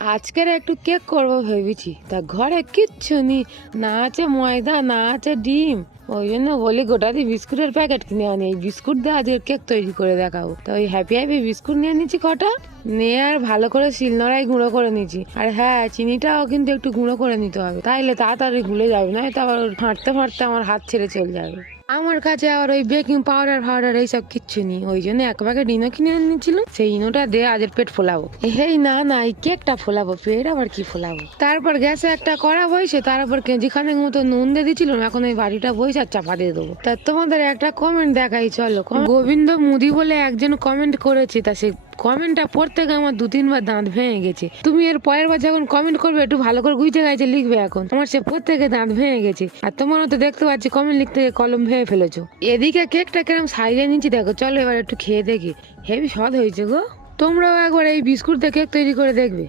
আজকের একটু কেক করবো ভেবেছি, তা ঘরে কিচ্ছু নেই, না আছে ময়দা না আছে ডিম। ওই জন্য বলি গোটা দিয়ে বিস্কুটের প্যাকেট কিনে আনি, এই বিস্কুট দিয়ে আজকের কেক তৈরি করে দেখাবো। তো ওই হ্যাপি হ্যাপি বিস্কুট নিয়ে নিচ্ছি কটা, নিয়ে আর ভালো করে শিলনোড়ায় গুঁড়ো করে নিচ্ছি। আর হ্যাঁ, চিনিটাও কিন্তু একটু গুঁড়ো করে নিতে হবে, তাইলে তাড়াতাড়ি গুলে যাবে, না তো আবার ফাঁটতে ফাঁটতে আমার হাত ছেড়ে চলে যাবে। আমার কাছে আবার ওই বেকিং পাউডার এইসব কিচ্ছু নেই, ওই জন্য এক প্যাকেট ইনো কিনে নিয়েছিলাম, সেই ইনোটা দিয়ে আজের পেট ফোলাবো। হেই না না, এই কেকটা ফোলাবো, পেট আবার কি ফোলাবো। তারপর গ্যাসে একটা কড়া বইছে, তার উপর কেজি খানেক মতো নুন দিয়ে দিয়েছিলাম, এখন এই বাড়িটা বইছে আর চাপা দিয়ে দেবো। তা তোমাদের একটা কমেন্ট দেখাই চলো। গোবিন্দ মুদি বলে একজন কমেন্ট করেছে, তা সে কমেন্টটা পড়তে গিয়ে আমার 2-3 বার দাঁত ভেঙে গেছে। তুমি এর পরের বার যখন কমেন্ট করবে একটু ভালো করে গুইতে গাইছে লিখবে, এখন আমার সে পড়তে গিয়ে দাঁত ভেঙে গেছে। আর তোমারও তো দেখতে পাচ্ছি কমেন্ট লিখতে গিয়ে কলম ভেঙে ফেলেছো। এদিকে কেকটা কিরম সাইজে নিচ্ছি দেখো, চলো এবার একটু খেয়ে দেখি। হেভি স্বাদ হয়েছে গো। তোমরাও একবার এই বিস্কুট দিয়ে কেক তৈরি করে দেখবে।